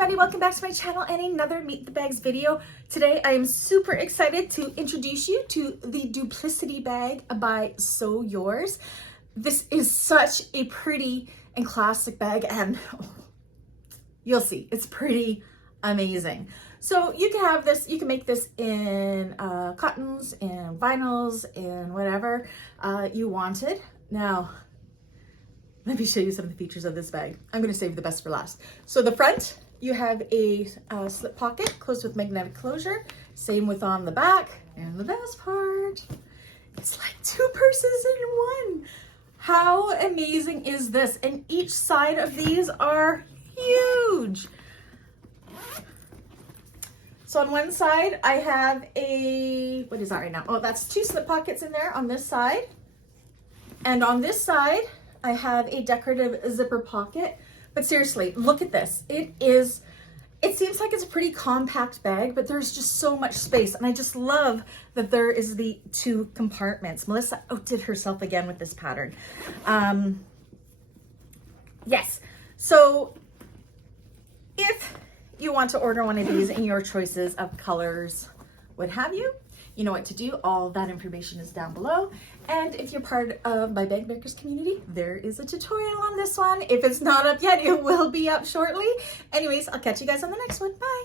everybody, welcome back to my channel and another Meet the Bags video. Today I am super excited to introduce you to the Duplicity Bag by Sew Yours. This is such a pretty and classic bag, and you'll see, it's pretty amazing. So you can have this, you can make this in cottons, in vinyls, in whatever you wanted. Now, let me show you some of the features of this bag. I'm going to save the best for last. So the front, you have a slip pocket closed with magnetic closure. Same with on the back. And the best part, it's like two purses in one. How amazing is this? And each side of these are huge. So on one side, I have a, what is that right now? Oh, that's two slip pockets in there on this side. And on this side, I have a decorative zipper pocket, but seriously, look at this. It seems like it's a pretty compact bag, but there's just so much space. And I just love that there is the two compartments. Melissa outdid herself again with this pattern. Yes, so if you want to order one of these in your choices of colors, what have you, you know what to do. All that information is down below. And if you're part of my bagmakers community, there is a tutorial on this one. If it's not up yet, it will be up shortly. Anyways, I'll catch you guys on the next one. Bye.